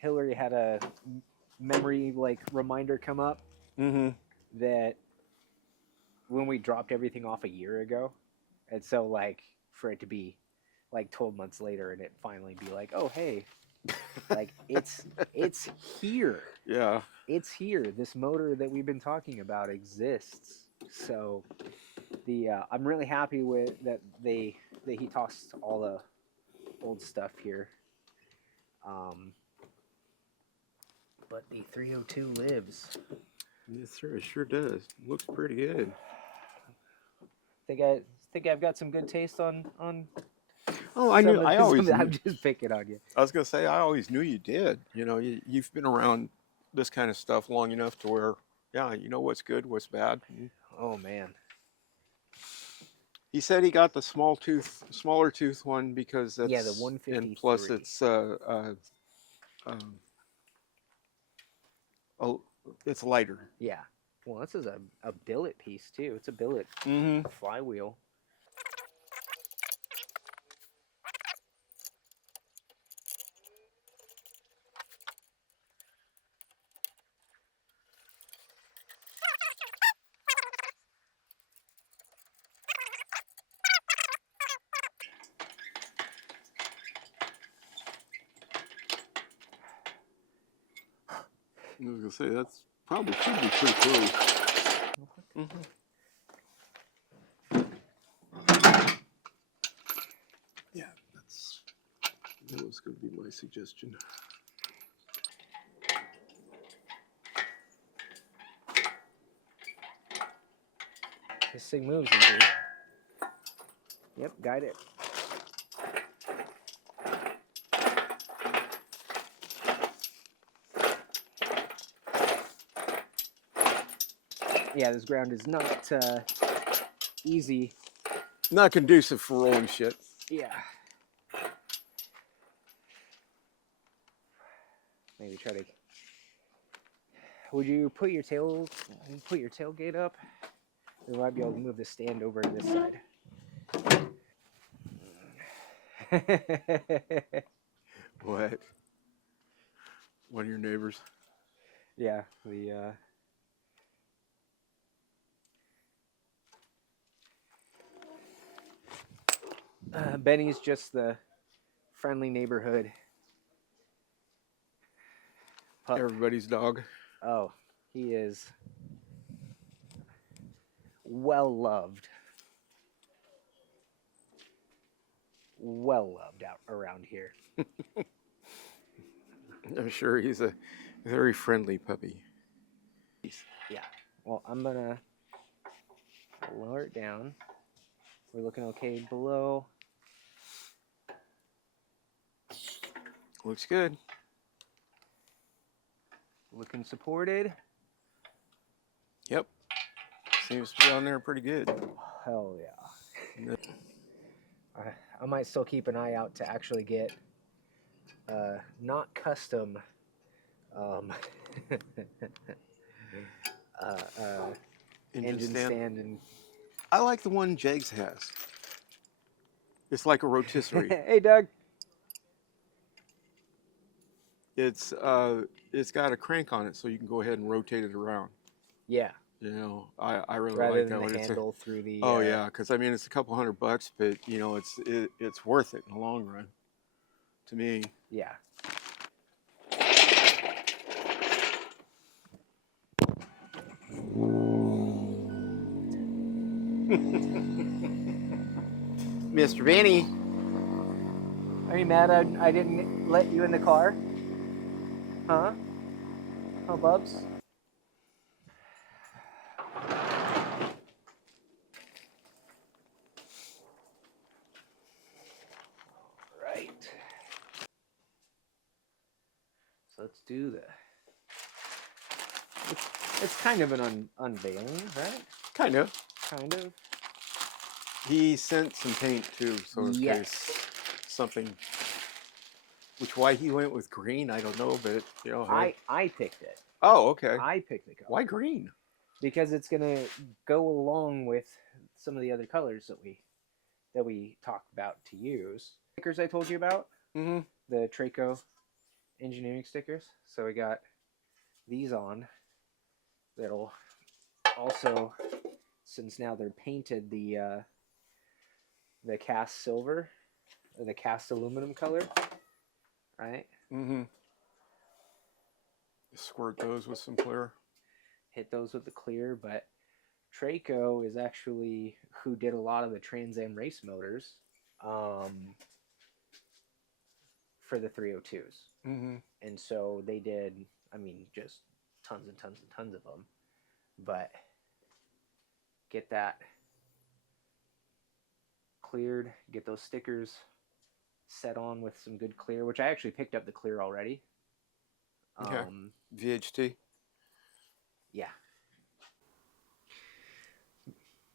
Hillary had a memory like reminder come up that when we dropped everything off a year ago, and so like for it to be like 12 months later and it finally be like, oh hey, like it's here. Yeah. It's here. This motor that we've been talking about exists. So the I'm really happy with that he tossed all the old stuff here. But the 302 lives. Yes, sir. It sure does. Looks pretty good. Think I've got some good taste on. Oh, I knew. Of, I always. I'm just picking on you. I was gonna say I always knew you did. You know, you've been around this kind of stuff long enough to where, yeah, you know what's good, what's bad. Oh man. He said he got the smaller tooth one because that's the 153. And plus, it's lighter. Yeah. Well, this is a billet piece too. It's a billet flywheel. I was gonna say that's probably should be pretty close. Yeah, that was gonna be my suggestion. This thing moves in here. Yep, guide it. Yeah, this ground is not easy. Not conducive for rolling shit. Yeah. Maybe try to. Would you put your tailgate up? We might be able to move the stand over to this side. What? One of your neighbors? Yeah, the Benny's just the friendly neighborhood pup. Everybody's dog. Oh, he is well loved. Well loved out around here. I'm sure he's a very friendly puppy. Yeah. Well, I'm gonna lower it down. We're looking okay below. Looks good. Looking supported. Yep. Seems to be on there pretty good. Hell yeah. I might still keep an eye out to actually get not custom engine stand and I like the one Jegs has. It's like a rotisserie. Hey Doug. It's got a crank on it, so you can go ahead and rotate it around. Yeah. You know, I really rather like than that the one. handle through the. Oh yeah, because I mean it's a couple $100, but you know it's worth it in the long run. To me. Yeah. Mr. Benny. Are you mad I didn't let you in the car? Huh? Huh, Bubs? Right. So let's do the. It's kind of an unveiling, right? Kind of. Kind of. He sent some paint too, so in case something. Why he went with green, I don't know, but you know. I picked it. Oh, okay. I picked the color. Why green? Because it's gonna go along with some of the other colors that we talked about to use. Stickers I told you about. Mm-hmm. The Traco engineering stickers. So we got these on. That'll also, since now they're painted the cast silver or the cast aluminum color, right? Mm-hmm. Squirt those with some clear. Hit those with the clear, but Traco is actually who did a lot of the Trans Am race motors for the 302s. Mm-hmm. And so they did, I mean, just tons and tons and tons of them. But get that cleared, get those stickers set on with some good clear, which I actually picked up the clear already. Okay. VHT. Yeah.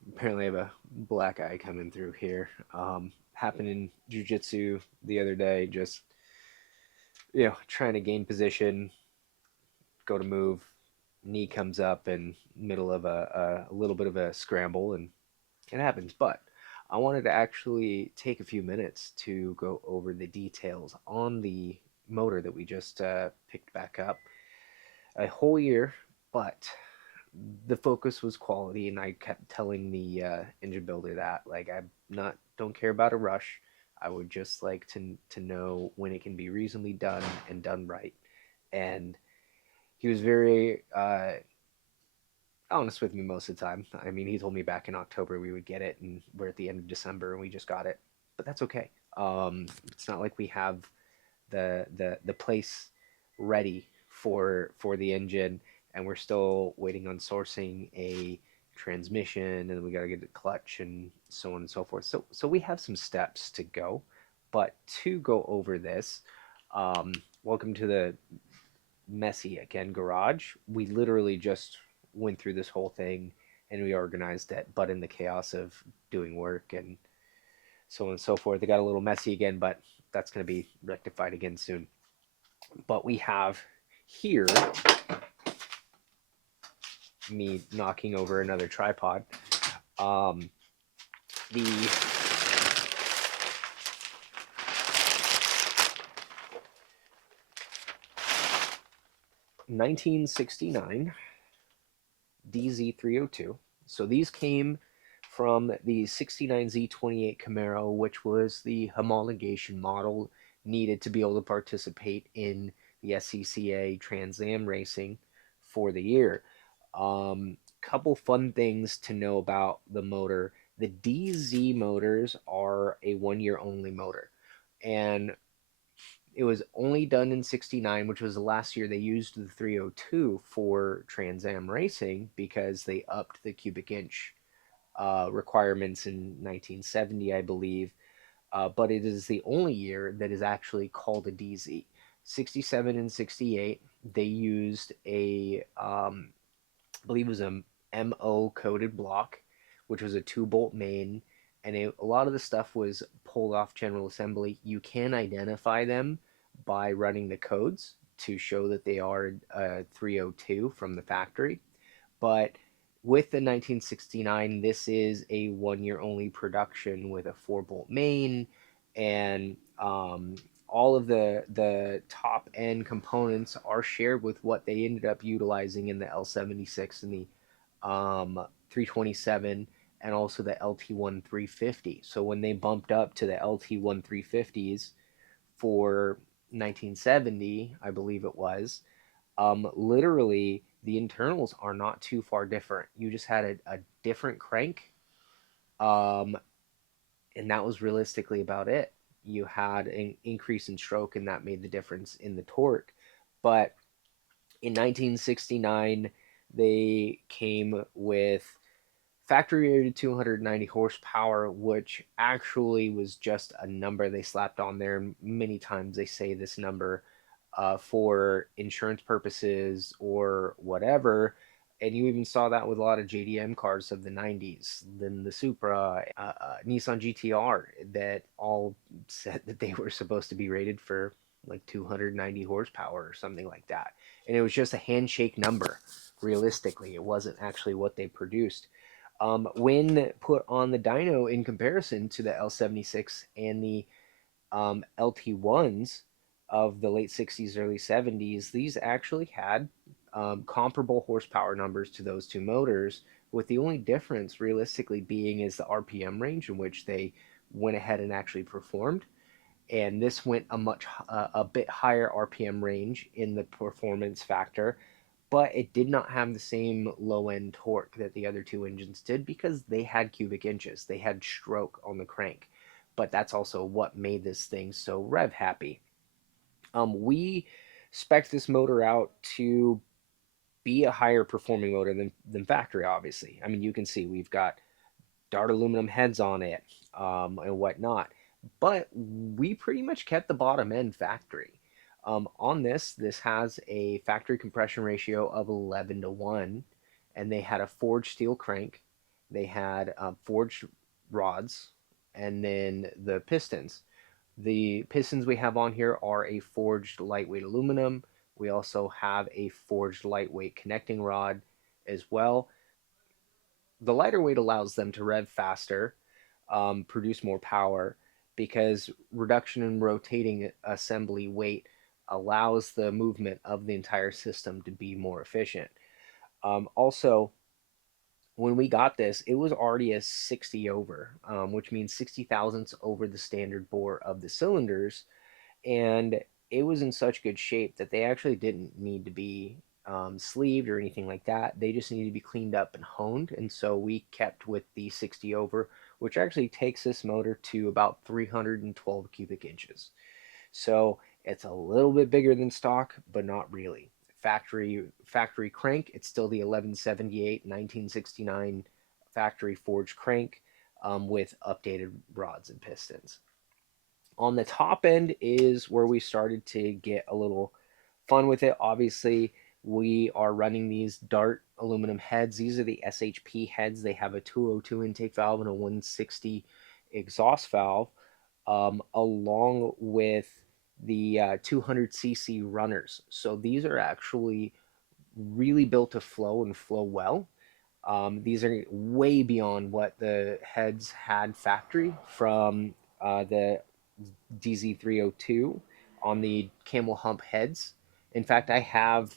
Apparently I have a black eye coming through here. Happened in jiu-jitsu the other day, just, trying to gain position, go to move, knee comes up in middle of a little bit of a scramble, and it happens. But I wanted to actually take a few minutes to go over the details on the motor that we just picked back up. A whole year, but the focus was quality, and I kept telling the engine builder that, like, don't care about a rush. I would just like to know when it can be reasonably done and done right. And he was very honest with me most of the time. I mean, he told me back in October we would get it, and we're at the end of December and we just got it. But that's okay. It's not like we have the place ready for the engine, and we're still waiting on sourcing a transmission, and we got to get the clutch and so on and so forth. So we have some steps to go. But to go over this, welcome to the messy again garage. We literally just went through this whole thing and we organized it, but in the chaos of doing work and so on and so forth, it got a little messy again, but that's going to be rectified again soon. But we have here me knocking over another tripod. The 1969 DZ302. So these came from the 69 Z28 Camaro, which was the homologation model needed to be able to participate in the SCCA Trans Am racing for the year. Couple fun things to know about the motor. The DZ motors are a 1-year only motor, and it was only done in 69, which was the last year they used the 302 for Trans Am racing because they upped the cubic inch requirements in 1970, I believe. But it is the only year that is actually called a DZ. 67 and 68, they used I believe it was a MO coated block, which was a 2-bolt main, and a lot of the stuff was pulled off General Assembly. You can identify them by running the codes to show that they are 302 from the factory. But with the 1969, this is a 1-year only production with a 4-bolt main, and all of the top end components are shared with what they ended up utilizing in the L76 and the 327 and also the LT1 350. So when they bumped up to the LT1 350s for 1970, I believe it was, literally the internals are not too far different. You just had a different crank, and that was realistically about it. You had an increase in stroke, and that made the difference in the torque. But in 1969, they came with factory rated 290 horsepower, which actually was just a number they slapped on there. Many times they say this number for insurance purposes or whatever. And you even saw that with a lot of JDM cars of the 90s, then the Supra, Nissan GTR, that all said that they were supposed to be rated for like 290 horsepower or something like that. And it was just a handshake number. Realistically, it wasn't actually what they produced. When put on the dyno in comparison to the L76 and the LT1s, of the late 60s, early 70s, these actually had comparable horsepower numbers to those two motors, with the only difference realistically being is the RPM range in which they went ahead and actually performed. And this went a bit higher RPM range in the performance factor, but it did not have the same low end torque that the other two engines did because they had cubic inches, they had stroke on the crank. But that's also what made this thing so rev happy. We spec this motor out to be a higher performing motor than factory, obviously. I mean, you can see we've got Dart aluminum heads on it, and whatnot. But we pretty much kept the bottom end factory. On this has a factory compression ratio of 11 to 1, and they had a forged steel crank. They had forged rods, and then the pistons. The pistons we have on here are a forged lightweight aluminum. We also have a forged lightweight connecting rod as well. The lighter weight allows them to rev faster, produce more power, because reduction in rotating assembly weight allows the movement of the entire system to be more efficient. Also, when we got this, it was already a 60 over, which means 60 thousandths over the standard bore of the cylinders, and it was in such good shape that they actually didn't need to be sleeved or anything like that. They just needed to be cleaned up and honed, and so we kept with the 60 over, which actually takes this motor to about 312 cubic inches. So it's a little bit bigger than stock, but not really. Factory crank, it's still the 1178 1969 factory forged crank, with updated rods and pistons. On the top end is where we started to get a little fun with it. Obviously, we are running these Dart aluminum heads. These are the SHP heads. They have a 202 intake valve and a 160 exhaust valve, along with the 200cc runners. So these are actually really built to flow and flow well. These are way beyond what the heads had factory from the DZ302 on the camel hump heads. In fact, I have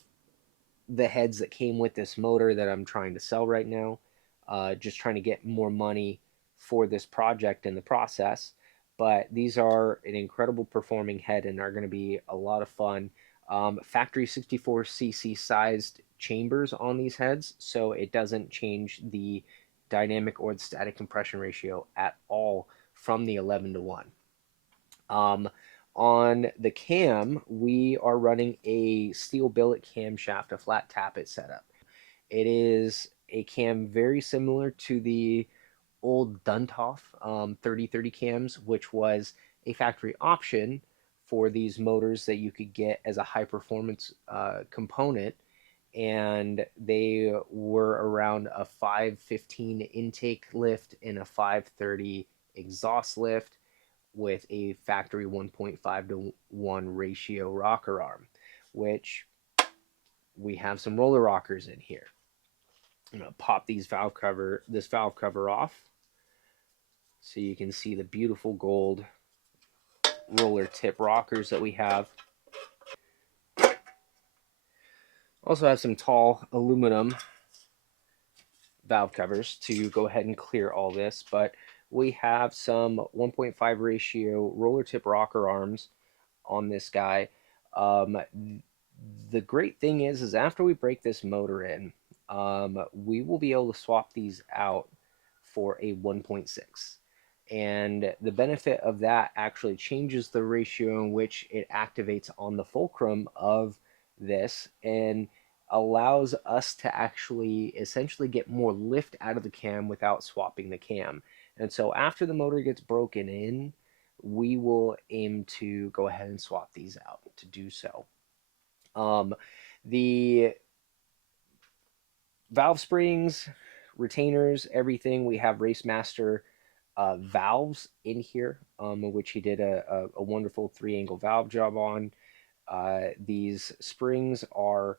the heads that came with this motor that I'm trying to sell right now, just trying to get more money for this project in the process. But these are an incredible performing head and are going to be a lot of fun. Factory 64cc sized chambers on these heads, so it doesn't change the dynamic or the static compression ratio at all from the 11 to 1. On the cam, we are running a steel billet camshaft, a flat tappet setup. It is a cam very similar to the old Duntov 3030 cams, which was a factory option for these motors that you could get as a high performance component, and they were around a 515 intake lift and a 530 exhaust lift, with a factory 1.5 to 1 ratio rocker arm, which we have some roller rockers in here. I'm going to pop this valve cover off so you can see the beautiful gold roller tip rockers that we have. Also have some tall aluminum valve covers to go ahead and clear all this, but we have some 1.5 ratio roller tip rocker arms on this guy. The great thing is after we break this motor in, we will be able to swap these out for a 1.6. And the benefit of that actually changes the ratio in which it activates on the fulcrum of this, and allows us to actually essentially get more lift out of the cam without swapping the cam. And so after the motor gets broken in, we will aim to go ahead and swap these out to do so. The valve springs, retainers, everything, we have Racemaster valves in here, which he did a wonderful 3-angle valve job on. These springs are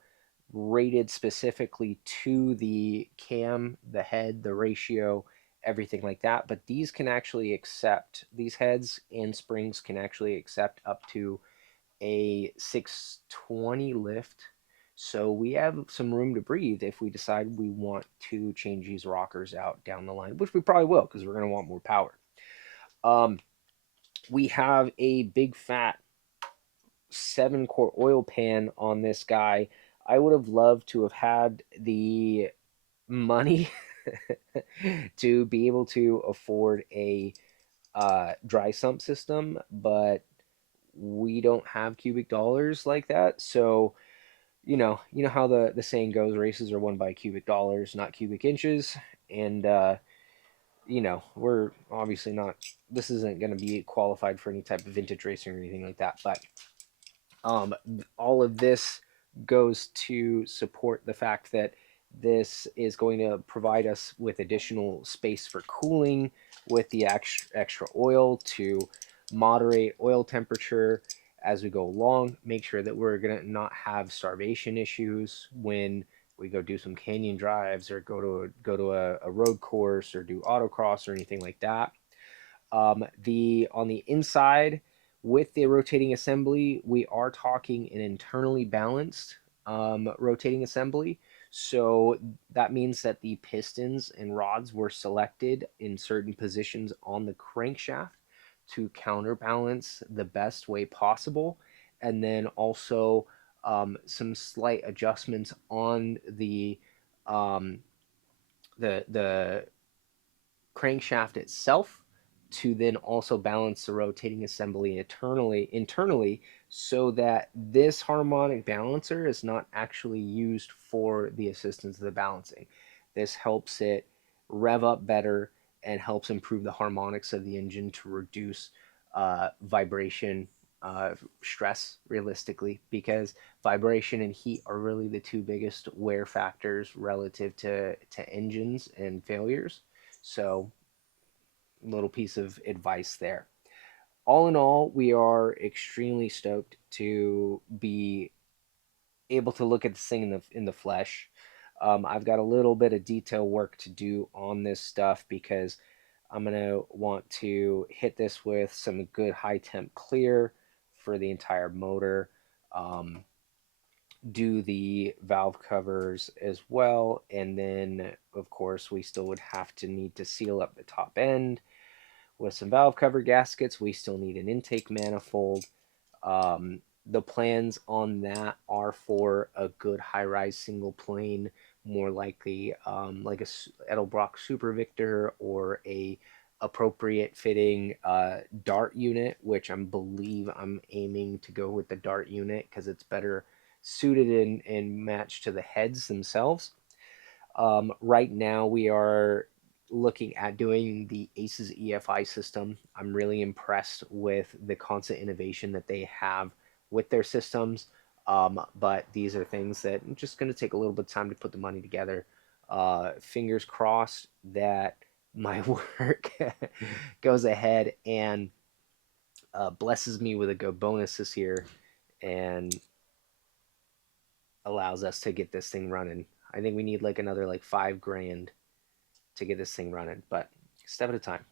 rated specifically to the cam, the head, the ratio, everything like that, but these heads and springs can actually accept up to a 620 lift, so we have some room to breathe if we decide we want to change these rockers out down the line, which we probably will because we're going to want more power. We have a big fat 7-quart oil pan on this guy. I would have loved to have had the money to be able to afford a dry sump system, but we don't have cubic dollars like that. So, you know how the saying goes, races are won by cubic dollars, not cubic inches. And, we're obviously not, this isn't going to be qualified for any type of vintage racing or anything like that. But all of this goes to support the fact that this is going to provide us with additional space for cooling with the extra oil to moderate oil temperature as we go along. Make sure that we're going to not have starvation issues when we go do some canyon drives or go to a road course or do autocross or anything like that. On the inside with the rotating assembly, we are talking an internally balanced rotating assembly. So that means that the pistons and rods were selected in certain positions on the crankshaft to counterbalance the best way possible. And then also some slight adjustments on the crankshaft itself to then also balance the rotating assembly internally so that this harmonic balancer is not actually used for the assistance of the balancing. This helps it rev up better and helps improve the harmonics of the engine to reduce vibration stress realistically, because vibration and heat are really the two biggest wear factors relative to engines and failures. So little piece of advice there. All in all, we are extremely stoked to be able to look at this thing in the flesh. I've got a little bit of detail work to do on this stuff because I'm gonna want to hit this with some good high temp clear for the entire motor. Do the valve covers as well, and then of course we still would have to need to seal up the top end with some valve cover gaskets. We still need an intake manifold. The plans on that are for a good high-rise single plane, more likely like a Edelbrock Super Victor or a appropriate fitting dart unit, which I believe I'm aiming to go with the dart unit because it's better suited and matched to the heads themselves. Right now we are looking at doing the ACES EFI system. I'm really impressed with the constant innovation that they have with their systems. But these are things that are just going to take a little bit of time to put the money together. Fingers crossed that my work goes ahead and blesses me with a good bonus this year and allows us to get this thing running. I think we need like another like $5,000 to get this thing running, but step at a time.